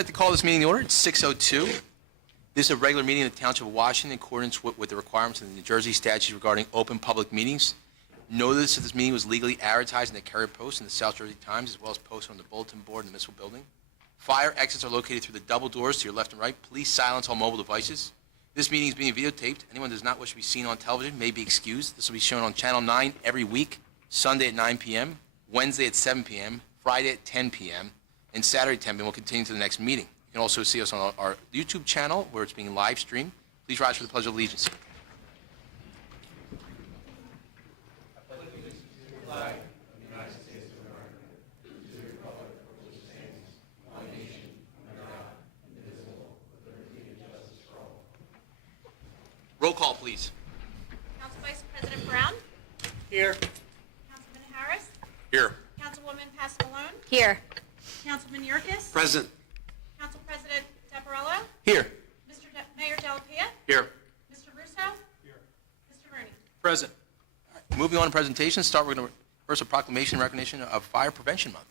I'd like to call this meeting to order. It's 6:02. This is a regular meeting of the Township of Washington in accordance with the requirements of the New Jersey statute regarding open public meetings. Notice of this meeting was legally advertised in the Carrier Post and the South Jersey Times, as well as posted on the bulletin board in the municipal building. Fire exits are located through the double doors to your left and right. Please silence all mobile devices. This meeting is being videotaped. Anyone who does not wish to be seen on television may be excused. This will be shown on Channel 9 every week, Sunday at 9 p.m., Wednesday at 7 p.m., Friday at 10 p.m., and Saturday at 10 p.m. We'll continue to the next meeting. You can also see us on our YouTube channel where it's being live streamed. Please rise for the Pledge of Allegiance. Roll call, please. Council Vice President Brown? Here. Councilman Harris? Here. Councilwoman Pasqualone? Here. Councilman Yurkis? Present. Council President Deparello? Here. Mayor Delapia? Here. Mr. Russo? Here. Mr. Rooney? Present. All right, moving on to presentations. We're going to first a proclamation and recognition of Fire Prevention Month.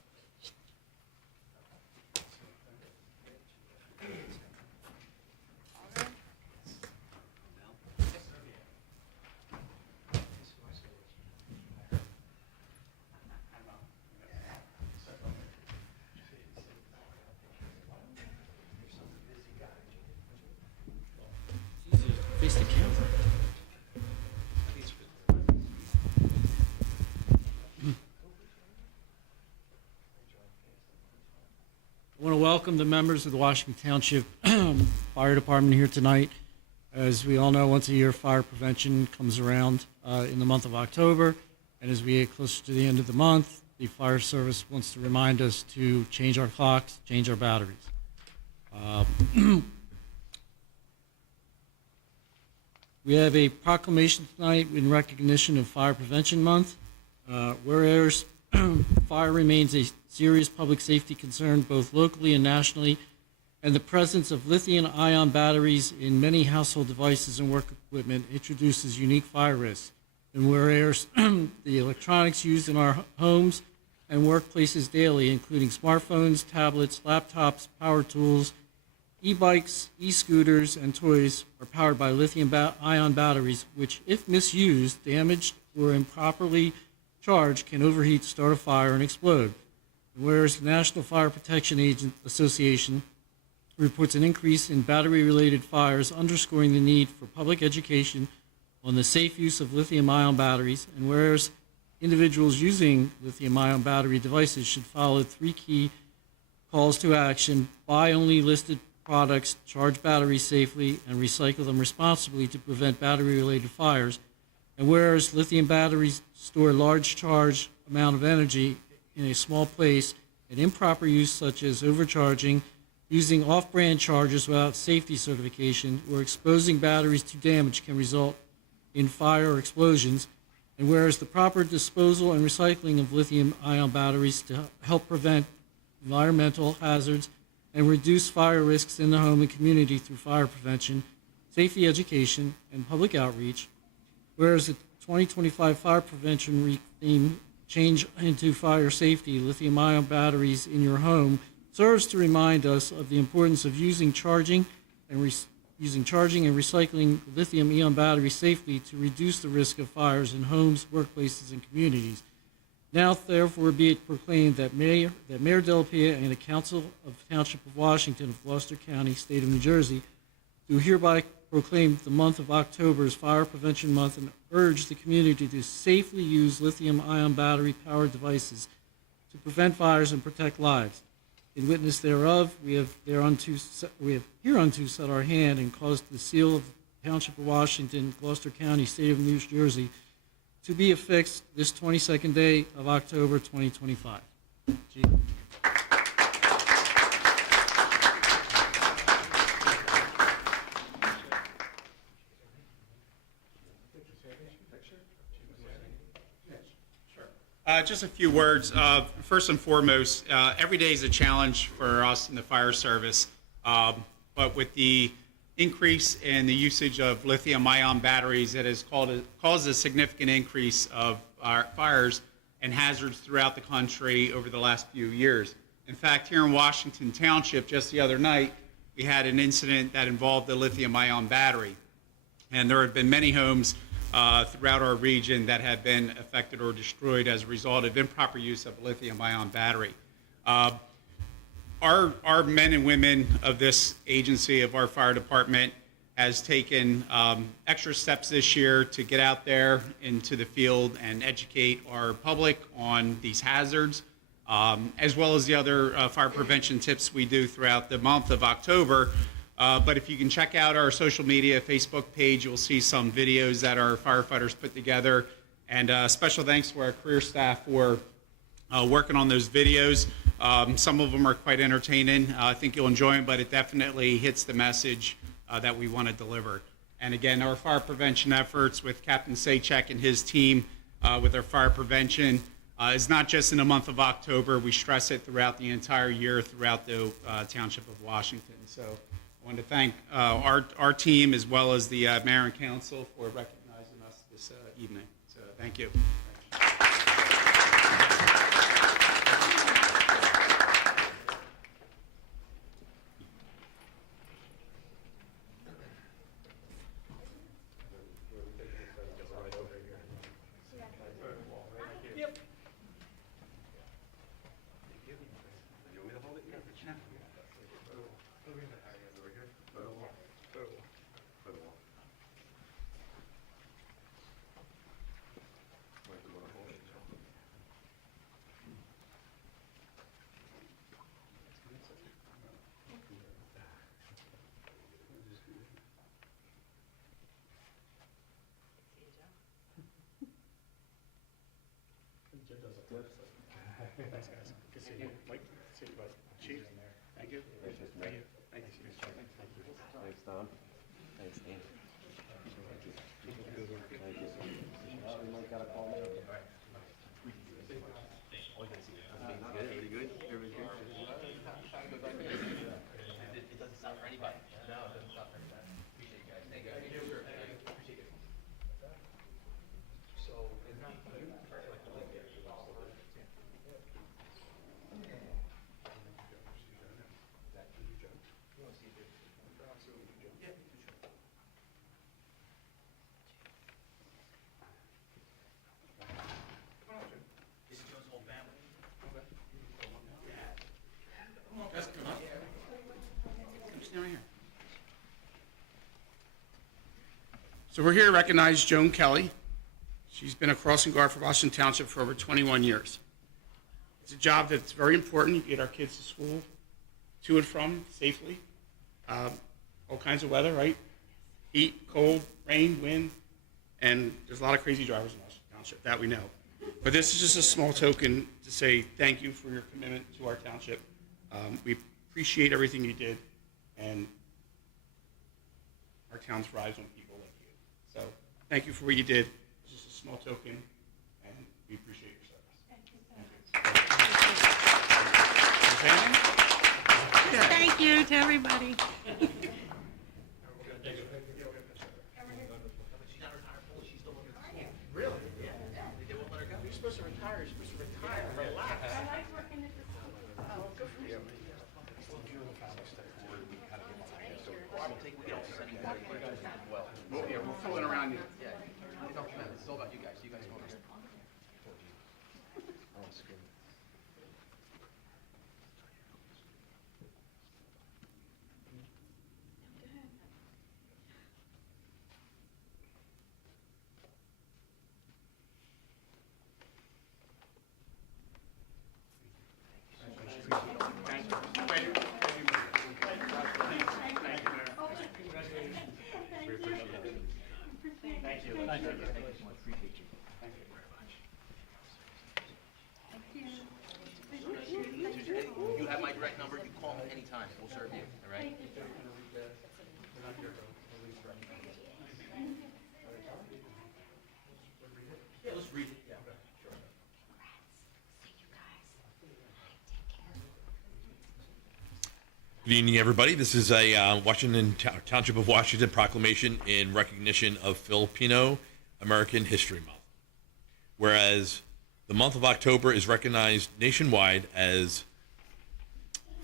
Face the camera. I want to welcome the members of the Washington Township Fire Department here tonight. As we all know, once a year, fire prevention comes around in the month of October. And as we get closer to the end of the month, the fire service wants to remind us to change our clocks, change our batteries. We have a proclamation tonight in recognition of Fire Prevention Month. Whereas fire remains a serious public safety concern both locally and nationally, and the presence of lithium-ion batteries in many household devices and work equipment introduces unique fire risks. And whereas the electronics used in our homes and workplaces daily, including smartphones, tablets, laptops, power tools, e-bikes, e-scooters, and toys are powered by lithium-ion batteries, which, if misused, damaged, or improperly charged, can overheat, start a fire, and explode. And whereas the National Fire Protection Association reports an increase in battery-related fires, underscoring the need for public education on the safe use of lithium-ion batteries, and whereas individuals using lithium-ion battery devices should follow 3 key calls to action: buy only listed products, charge batteries safely, and recycle them responsibly to prevent battery-related fires. And whereas lithium batteries store a large charge amount of energy in a small place, and improper use such as overcharging, using off-brand chargers without safety certification, or exposing batteries to damage can result in fire or explosions. And whereas the proper disposal and recycling of lithium-ion batteries to help prevent environmental hazards and reduce fire risks in the home and community through fire prevention, safety education, and public outreach. Whereas the 2025 fire prevention theme, Change into Fire Safety, lithium-ion batteries in your home, serves to remind us of the importance of using charging and recycling lithium-ion batteries safely to reduce the risk of fires in homes, workplaces, and communities. Now, therefore, be it proclaimed that Mayor Delapia and the Council of Township of Washington of Gloucester County, State of New Jersey, do hereby proclaim the month of October as Fire Prevention Month and urge the community to safely use lithium-ion battery-powered devices to prevent fires and protect lives. In witness thereof, we have hereunto set our hand and caused the seal of the Township of Washington, Gloucester County, State of New Jersey, to be affixed this 22nd day of October 2025. Just a few words. First and foremost, every day is a challenge for us in the fire service, but with the increase in the usage of lithium-ion batteries, it has caused a significant increase of our fires and hazards throughout the country over the last few years. In fact, here in Washington Township, just the other night, we had an incident that involved the lithium-ion battery. And there have been many homes throughout our region that have been affected or destroyed as a result of improper use of a lithium-ion battery. Our men and women of this agency, of our fire department, has taken extra steps this year to get out there into the field and educate our public on these hazards, as well as the other fire prevention tips we do throughout the month of October. But if you can check out our social media Facebook page, you'll see some videos that our firefighters put together. And special thanks to our career staff for working on those videos. Some of them are quite entertaining. I think you'll enjoy them, but it definitely hits the message that we want to deliver. And again, our fire prevention efforts with Captain Saychek and his team with our fire prevention is not just in the month of October. We stress it throughout the entire year throughout the Township of Washington. So I want to thank our team as well as the mayor and council for recognizing us this evening. So thank you. Thanks, guys. Good seeing you. Mike, see you, bud. Chief, thank you. Thank you. Thank you. Thanks, Tom. Thanks, Dan. Thank you. Mike got a call now. Everybody good? Everybody good? It doesn't stop for anybody. No, it doesn't stop for anybody. Appreciate you guys. Thank you. Appreciate it. So, So we're here to recognize Joan Kelly. She's been a crossing guard for Washington Township for over 21 years. It's a job that's very important. You get our kids to school, to and from safely. All kinds of weather, right? Heat, cold, rain, wind, and there's a lot of crazy drivers in Washington Township, that we know. But this is just a small token to say thank you for your commitment to our township. We appreciate everything you did, and our town thrives on people like you. So thank you for what you did. It's just a small token, and we appreciate your service. Thank you. Yeah. Thank you to everybody. We're fooling around you. It's all about you guys. You guys go first. You have my direct number. You call me anytime. We'll serve you. All right? Yeah, let's read it. Yeah. Sure. Good evening, everybody. This is a Township of Washington proclamation in recognition of Filipino American History Month. Whereas the month of October is recognized nationwide as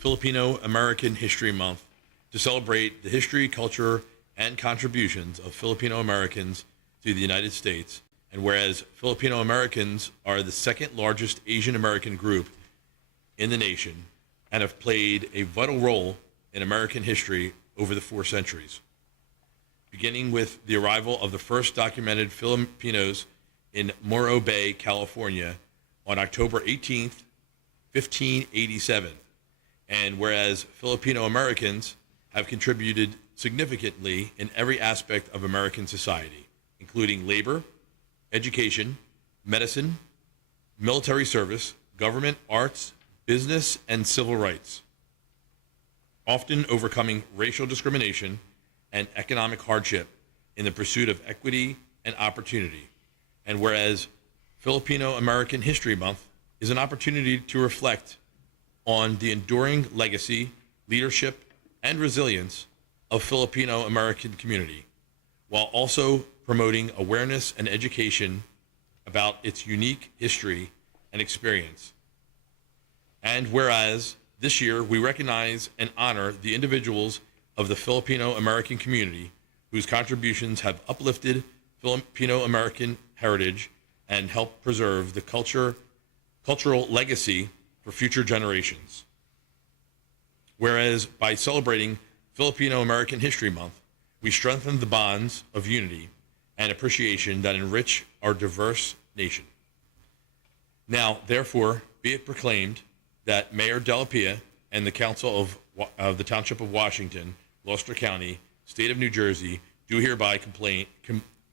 Filipino American History Month to celebrate the history, culture, and contributions of Filipino Americans to the United States, and whereas Filipino Americans are the second largest Asian American group in the nation and have played a vital role in American history over the 4 centuries. Beginning with the arrival of the first documented Filipinos in Morro Bay, California on October 18th, 1587. And whereas Filipino Americans have contributed significantly in every aspect of American society, including labor, education, medicine, military service, government, arts, business, and civil rights, often overcoming racial discrimination and economic hardship in the pursuit of equity and opportunity. And whereas Filipino American History Month is an opportunity to reflect on the enduring legacy, leadership, and resilience of Filipino American community, while also promoting awareness and education about its unique history and experience. And whereas this year we recognize and honor the individuals of the Filipino American community whose contributions have uplifted Filipino American heritage and helped preserve the cultural legacy for future generations. Whereas by celebrating Filipino American History Month, we strengthen the bonds of unity and appreciation that enrich our diverse nation. Now, therefore, be it proclaimed that Mayor Delapia and the Council of the Township of Washington, Gloucester County, State of New Jersey, do hereby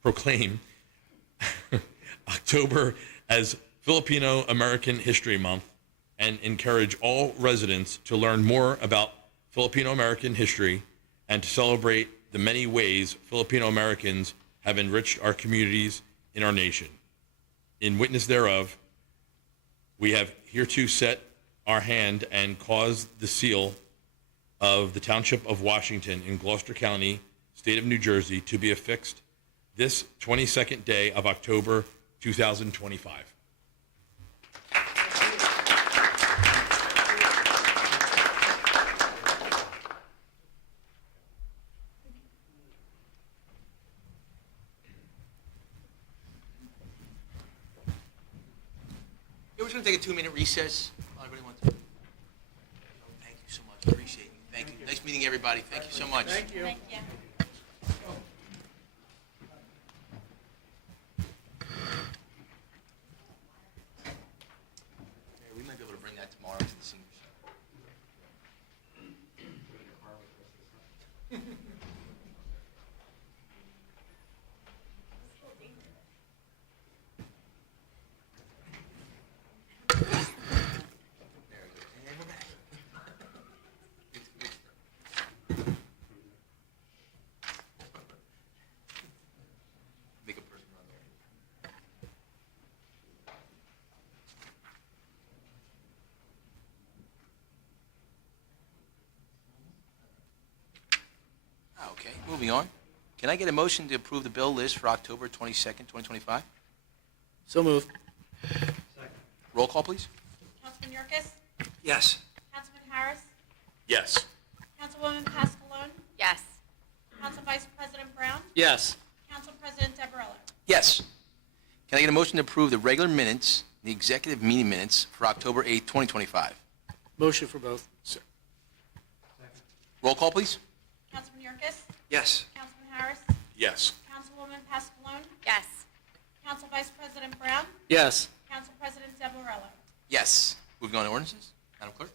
proclaim October as Filipino American History Month and encourage all residents to learn more about Filipino American history and to celebrate the many ways Filipino Americans have enriched our communities in our nation. In witness thereof, we have hereto set our hand and caused the seal of the Township of Washington in Gloucester County, State of New Jersey, to be affixed this 22nd day of October 2025. We're just going to take a 2-minute recess. Everybody wants to? Thank you so much. Appreciate it. Thank you. Nice meeting everybody. Thank you so much. Thank you. Thank you. We might be able to bring that tomorrow to the seniors. Make a person run there. Okay, moving on. Can I get a motion to approve the bill list for October 22nd, 2025? So moved. Roll call, please. Councilman Yurkis? Yes. Councilman Harris? Yes. Councilwoman Pasqualone? Yes. Council Vice President Brown? Yes. Council President Deverello? Yes. Can I get a motion to approve the regular minutes, the executive meeting minutes for October 8th, 2025? Motion for both. Roll call, please. Councilman Yurkis? Yes. Councilman Harris? Yes. Councilwoman Pasqualone? Yes. Council Vice President Brown? Yes. Council President Deverello? Yes. Moving on to ordinances. Madam Clerk.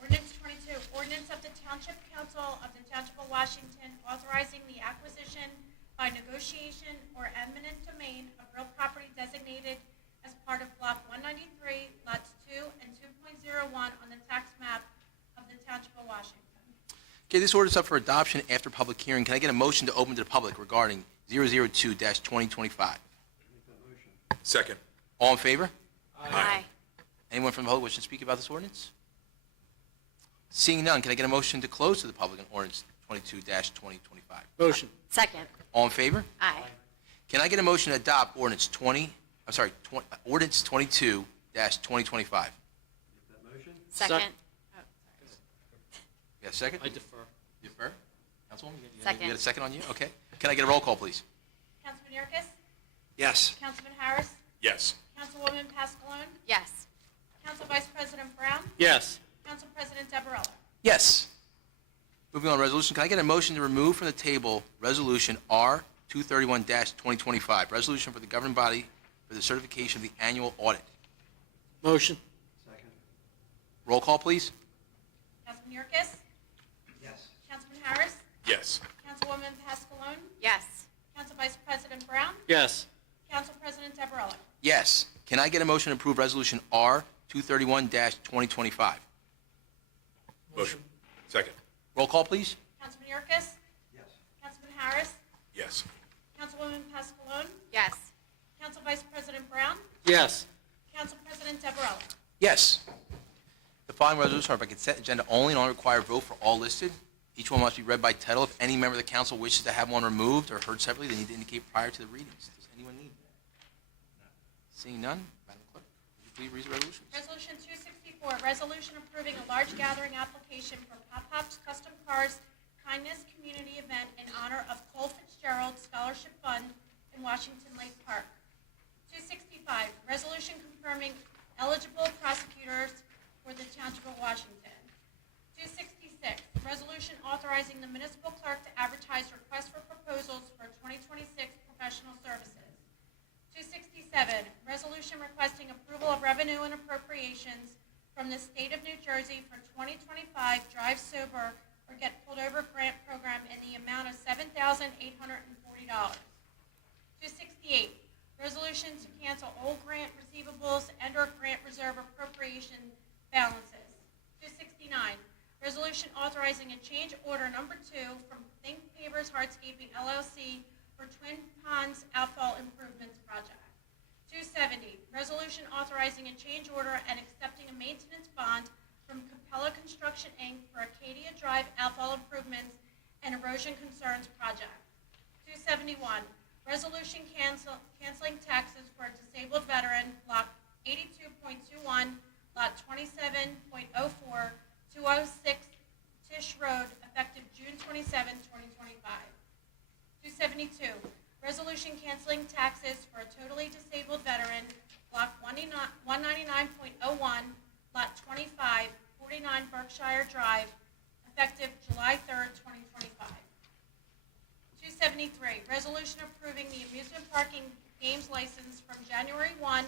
Ordinance 22, ordinance of the Township Council of the Township of Washington authorizing the acquisition by negotiation or eminent domain of real property designated as part of Block 193, Lots 2 and 2.01 on the tax map of the Township of Washington. Okay, this order is up for adoption after public hearing. Can I get a motion to open to the public regarding 002-2025? Second. All in favor? Aye. Anyone from the public wishing to speak about this ordinance? Seeing none, can I get a motion to close to the public on ordinance 22-2025? Motion. Second. All in favor? Aye. Can I get a motion to adopt ordinance ordinance 22-2025? Second. You got a second? I defer. You defer? Councilwoman, you Second. got a second on you? Okay. Can I get a roll call, please? Councilman Yurkis? Yes. Councilman Harris? Yes. Councilwoman Pascalone? Yes. Council Vice President Brown? Yes. Council President Deborella? Yes. Moving on, resolution, can I get a motion to remove from the table Resolution R 231-2025, resolution for the governing body for the certification of the annual audit? Motion. Second. Roll call, please? Councilman Yurkis? Yes. Councilman Harris? Yes. Councilwoman Pascalone? Yes. Council Vice President Brown? Yes. Council President Deborella? Yes. Can I get a motion to approve Resolution R 231-2025? Motion. Second. Roll call, please? Councilman Yurkis? Yes. Councilman Harris? Yes. Councilwoman Pascalone? Yes. Council Vice President Brown? Yes. Council President Deborella? Yes. The following resolutions are by consent agenda only and only require a vote for all listed. Each one must be read by title. If any member of the council wishes to have one removed or heard separately, they need to indicate prior to the readings. Does anyone need that? Seeing none, Madam Clerk, would you please read the resolutions? Resolution 264, resolution approving a large gathering application for Pop-Pop's Custom Cars Kindness Community Event in honor of Cole Fitzgerald Scholarship Fund in Washington Lake Park. 265, resolution confirming eligible prosecutors for the Township of Washington. 266, resolution authorizing the municipal clerk to advertise requests for proposals for 2026 professional services. 267, resolution requesting approval of revenue and appropriations from the state of New Jersey for 2025 Drive Sober or Get Pulled Over grant program in the amount of $7,840. 268, resolution to cancel old grant receivables and/or grant reserve appropriation balances. 269, resolution authorizing a change order number 2 from Think Pavers Hardscaping LLC for Twin Ponds Outfall Improvements Project. 270, resolution authorizing a change order and accepting a maintenance bond from Capella Construction, Inc. for Acadia Drive Outfall Improvements and Erosion Concerns Project. 271, resolution canceling taxes for a disabled veteran, Block 82.21, Lot 27.04, 206 Tisch Road, effective June 27, 2025. 272, resolution canceling taxes for a totally disabled veteran, Block 199.01, Lot 25, 49 Berkshire Drive, effective July 3, 2025. 273, resolution approving the amusement parking games license from January 1,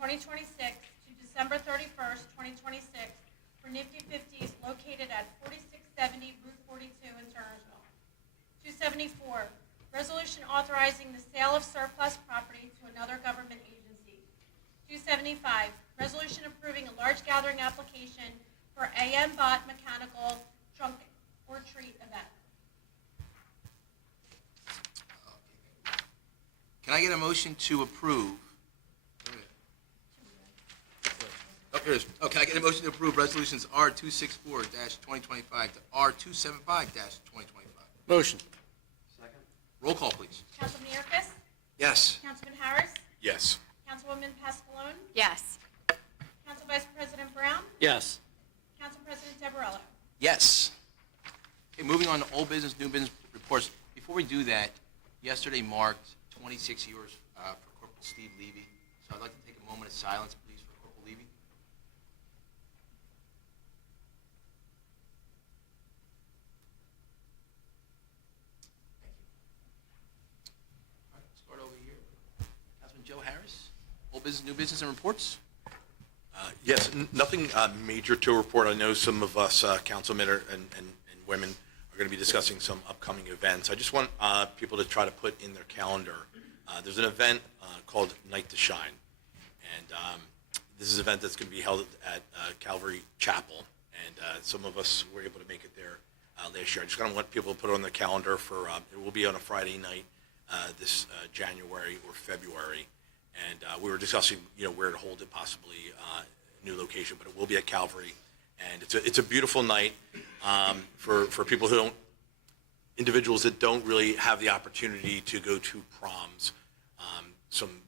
2026 to December 31st, 2026 for Nifty 50s located at 4670 Route 42 in Turnersville. 274, resolution authorizing the sale of surplus property to another government agency. 275, resolution approving a large gathering application for AM Bot Mechanical Trunk or Treat event. Can I get a motion to approve? Oh, here it is. Oh, can I get a motion to approve resolutions R 264-2025 to R 275-2025? Motion. Second. Roll call, please. Councilman Yurkis? Yes. Councilman Harris? Yes. Councilwoman Pascalone? Yes. Council Vice President Brown? Yes. Council President Deborella? Yes. Okay, moving on to old business, new business reports. Before we do that, yesterday marked 26 years for Corporal Steve Levy. So I'd like to take a moment of silence, please, for Corporal Levy. Thank you. All right, start over here. Councilman Joe Harris, old business, new business, and reports. Yes, nothing major to report. I know some of us councilmen and women are going to be discussing some upcoming events. I just want people to try to put in their calendar. There's an event called Night to Shine, and this is an event that's going to be held at Calvary Chapel, and some of us were able to make it there last year. I just kind of want people to put it on the calendar for, it will be on a Friday night this January or February. And we were discussing, where to hold it, possibly new location, but it will be at Calvary. And it's a beautiful night for people who don't, individuals that don't really have the opportunity to go to proms. Some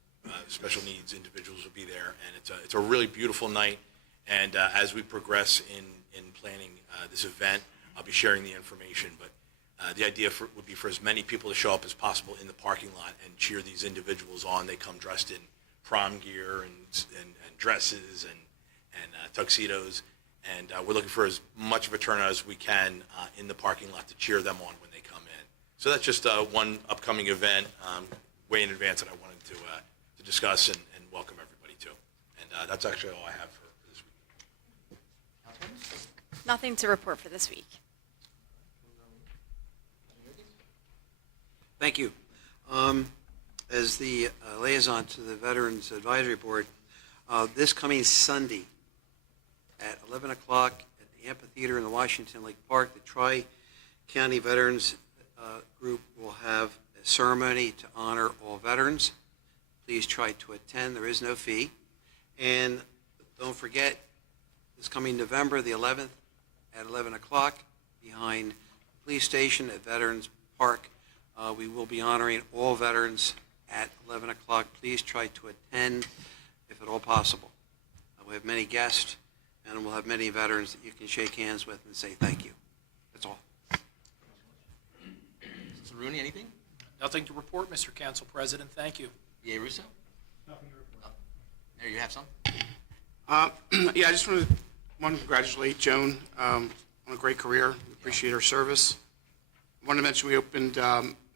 special needs individuals will be there, and it's a really beautiful night. And as we progress in planning this event, I'll be sharing the information. But the idea would be for as many people to show up as possible in the parking lot and cheer these individuals on. They come dressed in prom gear and dresses and tuxedos. And we're looking for as much of a turnout as we can in the parking lot to cheer them on when they come in. So that's just one upcoming event way in advance that I wanted to discuss and welcome everybody to. And that's actually all I have for this week. Nothing to report for this week. Thank you. As the liaison to the Veterans Advisory Board, this coming Sunday at 11 o'clock at the amphitheater in the Washington Lake Park, the Tri-County Veterans Group will have a ceremony to honor all veterans. Please try to attend. There is no fee. And don't forget, this coming November the 11th at 11 o'clock behind the police station at Veterans Park, we will be honoring all veterans at 11 o'clock. Please try to attend if at all possible. We have many guests, and we'll have many veterans that you can shake hands with and say thank you. That's all. Mr. Rooney, anything? Nothing to report, Mr. Council President. Thank you. Yeah, Russo? Nothing to report. There, you have some? Yeah, I just want to congratulate Joan on a great career. We appreciate her service. I wanted to mention we opened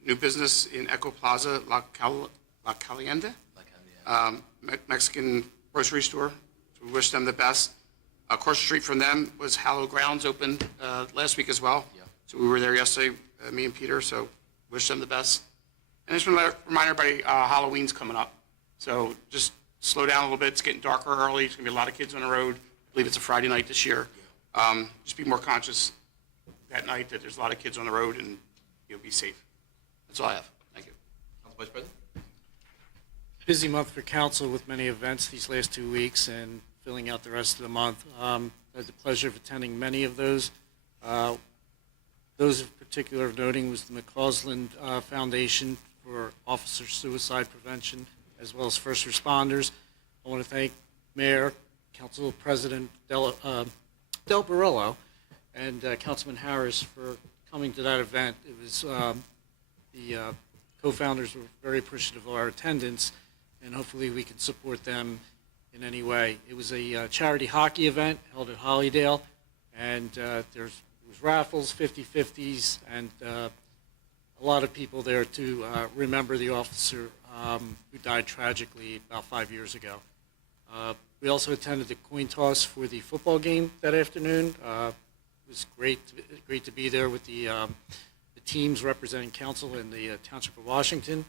new business in Echo Plaza, La Caliente, Mexican grocery store. So we wish them the best. Across the street from them was Hallowed Grounds, opened last week as well. Yeah. So we were there yesterday, me and Peter, so wish them the best. And I just want to remind everybody, Halloween's coming up. So just slow down a little bit. It's getting darker early. There's going to be a lot of kids on the road. I believe it's a Friday night this year. Just be more conscious that night that there's a lot of kids on the road, and be safe. That's all I have. Thank you. Council Vice President? Busy month for council with many events these last 2 weeks and filling out the rest of the month. I had the pleasure of attending many of those. Those of particular of noting was the McCausland Foundation for Officer Suicide Prevention, as well as first responders. I want to thank Mayor, Council President Del Barillo, and Councilman Harris for coming to that event. It was the co-founders were very appreciative of our attendance, and hopefully we can support them in any way. It was a charity hockey event held at Hollydale, and there was raffles, 50-50s, and a lot of people there to remember the officer who died tragically about 5 years ago. We also attended the coin toss for the football game that afternoon. It was great to be there with the teams representing council in the Township of Washington.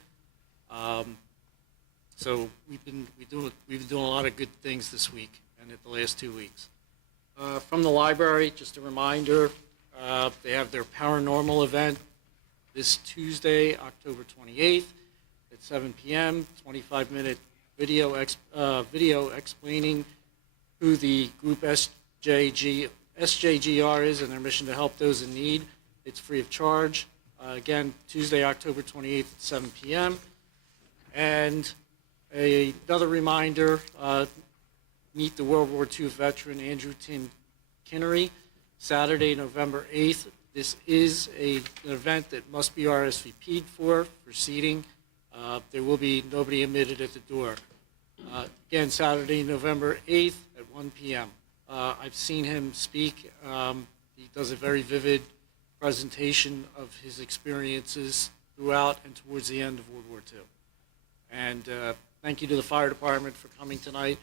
So we've been doing a lot of good things this week and at the last 2 weeks. From the library, just a reminder, they have their paranormal event this Tuesday, October 28th at 7 p.m., 25-minute video explaining who the group SJGR is and their mission to help those in need. It's free of charge. Again, Tuesday, October 28th at 7 p.m. And another reminder, meet the World War II veteran Andrew Tim Kinnery, Saturday, November 8th. This is an event that must be RSVP'd for seating. There will be nobody admitted at the door. Again, Saturday, November 8th at 1 p.m. I've seen him speak. He does a very vivid presentation of his experiences throughout and towards the end of World War II. And thank you to the fire department for coming tonight.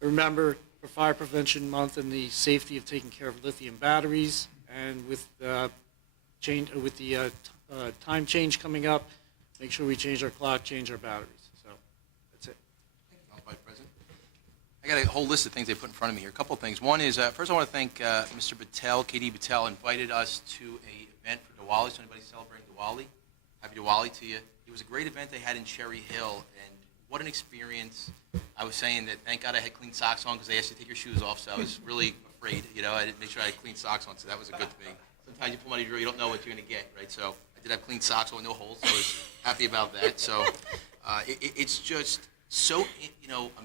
Remember, for Fire Prevention Month and the safety of taking care of lithium batteries, and with the time change coming up, make sure we change our clock, change our batteries. So that's it. Thank you, Council Vice President. I got a whole list of things they put in front of me here. A couple of things. One is, first I want to thank Mr. Patel, KD Patel, invited us to an event for Diwali. So anybody celebrating Diwali? Happy Diwali to you. It was a great event they had in Cherry Hill, and what an experience. I was saying that thank God I had clean socks on because they asked you to take your shoes off, so I was really afraid. I didn't make sure I had clean socks on, so that was a good thing. Sometimes you pull money drill, you don't know what you're going to get, right? So I did have clean socks on, no holes, so I was happy about that. So it's just so,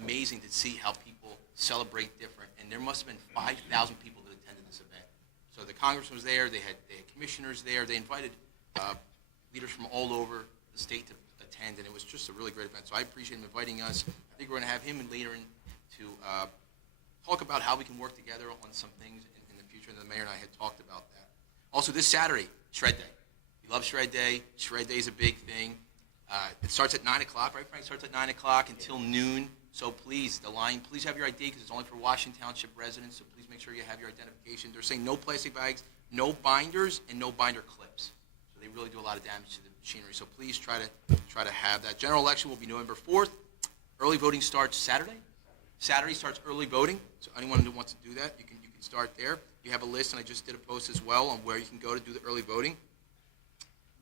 amazing to see how people celebrate different, and there must have been 5,000 people that attended this event. So the congressman was there, they had commissioners there, they invited leaders from all over the state to attend, and it was just a really great event. So I appreciate him inviting us. I think we're going to have him later to talk about how we can work together on some things in the future, and the mayor and I had talked about that. Also, this Saturday, Shred Day. We love Shred Day. Shred Day is a big thing. It starts at 9 o'clock, right, Frank? It starts at 9 o'clock until noon. So please, the line, please have your ID because it's only for Washington Township residents, so please make sure you have your identification. They're saying no plastic bags, no binders, and no binder clips. So they really do a lot of damage to the machinery. So please try to have that. General election will be November 4th. Early voting starts Saturday. Saturday starts early voting, so anyone who wants to do that, you can start there. We have a list, and I just did a post as well on where you can go to do the early voting.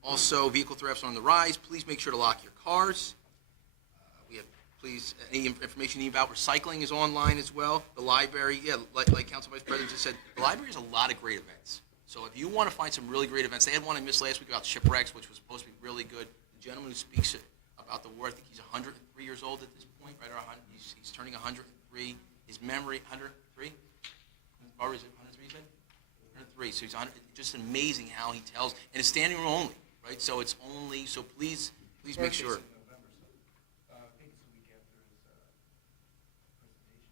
Also, vehicle thefts are on the rise. Please make sure to lock your cars. Please, any information you need about recycling is online as well. The library, like Council Vice President just said, the library has a lot of great events. So if you want to find some really great events, they had one I missed last week about shipwrecks, which was supposed to be really good. The gentleman who speaks about the war, I think he's 103 years old at this point, right? Or he's turning 103. His memory, 103? Or is it 103, you said? 103. So he's just amazing how he tells, and it's standing room only, right? So it's only, so please make sure.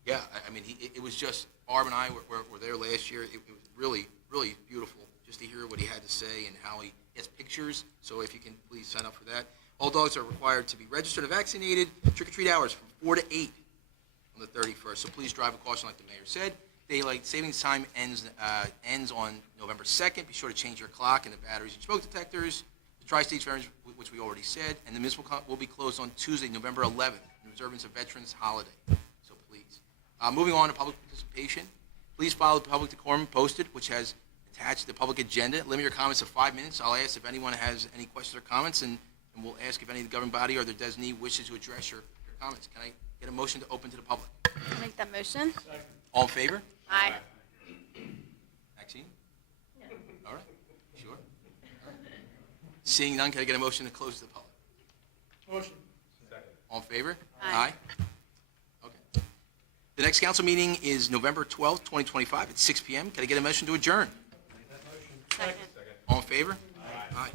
Yeah, I mean, it was just, Barb and I were there last year. It was really, really beautiful just to hear what he had to say and how he has pictures. So if you can, please sign up for that. All dogs are required to be registered and vaccinated. Trick-or-treat hours from 4 to 8 on the 31st. So please drive with caution like the mayor said. Daylight savings time ends on November 2nd. Be sure to change your clock and the batteries and smoke detectors. The Tri-State Fair, which we already said, and the municipal will be closed on Tuesday, November 11th, in observance of Veterans Holiday. So please. Moving on to public participation, please follow the public decorum posted, which has attached the public agenda. Limit your comments to 5 minutes. I'll ask if anyone has any questions or comments, and we'll ask if any of the governing body or their designee wishes to address your comments. Can I get a motion to open to the public? I'll make that motion. All in favor? Aye. Maxine? No. All right, sure. All right. Seeing none, can I get a motion to close to the public? Motion. All in favor? Aye. Okay. The next council meeting is November 12th, 2025 at 6 p.m. Can I get a motion to adjourn? Second. All in favor? Aye.